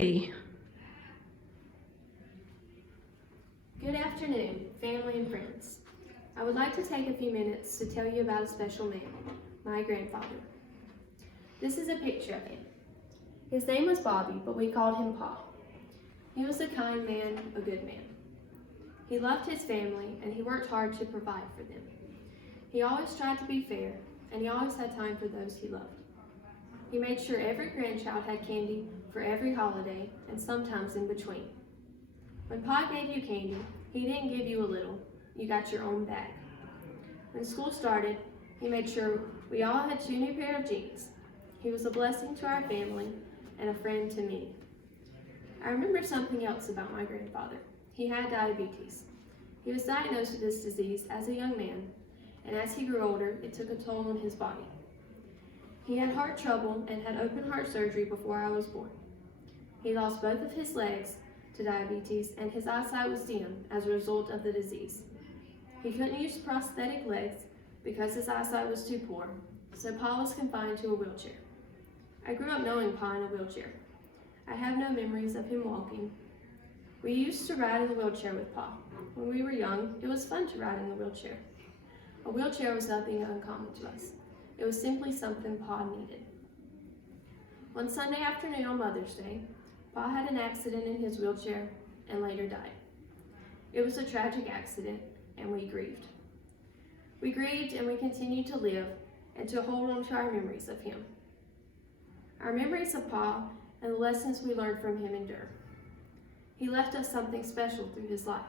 Good afternoon, family and friends. I would like to take a few minutes to tell you about a special man, my grandfather. This is a picture of him. His name was Bobby, but we called him Pa. He was a kind man, a good man. He loved his family, and he worked hard to provide for them. He always tried to be fair, and he always had time for those he loved. He made sure every grandchild had candy for every holiday, and sometimes in between. When Pa gave you candy, he didn't give you a little, you got your own bag. When school started, he made sure we all had 2 new pair of jeans. He was a blessing to our family and a friend to me. I remember something else about my grandfather. He had diabetes. He was diagnosed with this disease as a young man, and as he grew older, it took a toll on his body. He had heart trouble and had open heart surgery before I was born. He lost both of his legs to diabetes, and his eyesight was dim as a result of the disease. He couldn't use prosthetic legs because his eyesight was too poor, so Pa was confined to a wheelchair. I grew up knowing Pa in a wheelchair. I have no memories of him walking. We used to ride in the wheelchair with Pa. When we were young, it was fun to ride in the wheelchair. A wheelchair was nothing uncommon to us. It was simply something Pa needed. One Sunday afternoon on Mother's Day, Pa had an accident in his wheelchair and later died. It was a tragic accident, and we grieved. We grieved and we continued to live and to hold on to our memories of him. Our memories of Pa and the lessons we learned from him endure. He left us something special through his life.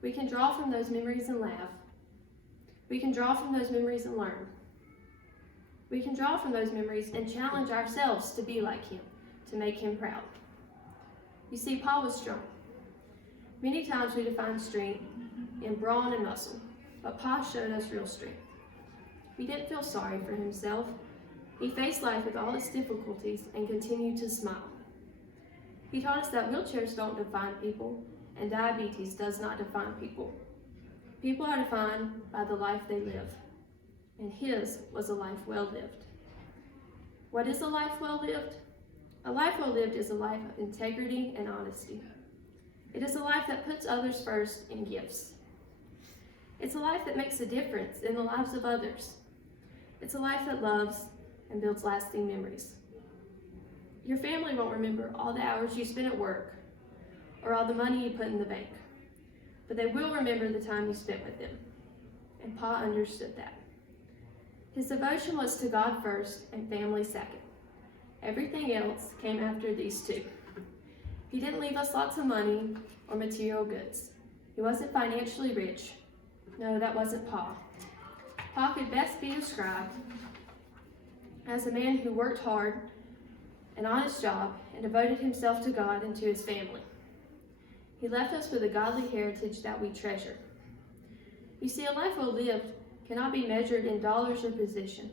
We can draw from those memories and laugh. We can draw from those memories and learn. We can draw from those memories and challenge ourselves to be like him, to make him proud. You see, Pa was strong. Many times we define strength in brawn and muscle, but Pa showed us real strength. He didn't feel sorry for himself. He faced life with all its difficulties and continued to smile. He taught us that wheelchairs don't define people, and diabetes does not define people. People are defined by the life they live, and his was a life well lived. What is a life well lived? A life well lived is a life of integrity and honesty. It is a life that puts others first and gives. It's a life that makes a difference in the lives of others. It's a life that loves and builds lasting memories. Your family won't remember all the hours you spent at work or all the money you put in the bank, but they will remember the time you spent with them. And Pa understood that. His devotion was to God first and family second. Everything else came after these two. He didn't leave us lots of money or material goods. He wasn't financially rich. No, that wasn't Pa. Pa could best be described as a man who worked hard, an honest job, and devoted himself to God and to his family. He left us with a godly heritage that we treasure. You see, a life well lived cannot be measured in dollars or position.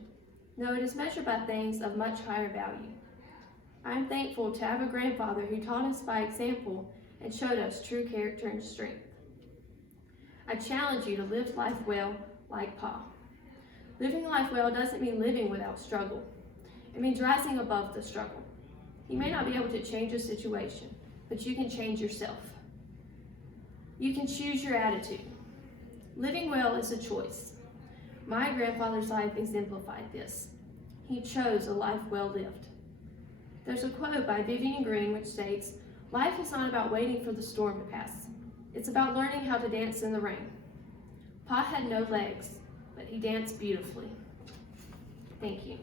No, it is measured by things of much higher value. I am thankful to have a grandfather who taught us by example and showed us true character and strength. I challenge you to live life well like Pa. Living life well doesn't mean living without struggle. It means rising above the struggle. You may not be able to change a situation, but you can change yourself. You can choose your attitude. Living well is a choice. My grandfather's life exemplified this. He chose a life well lived. There's a quote by Vivian Green which states, "Life is not about waiting for the storm to pass. It's about learning how to dance in the rain." Pa had no legs, but he danced beautifully. Thank you.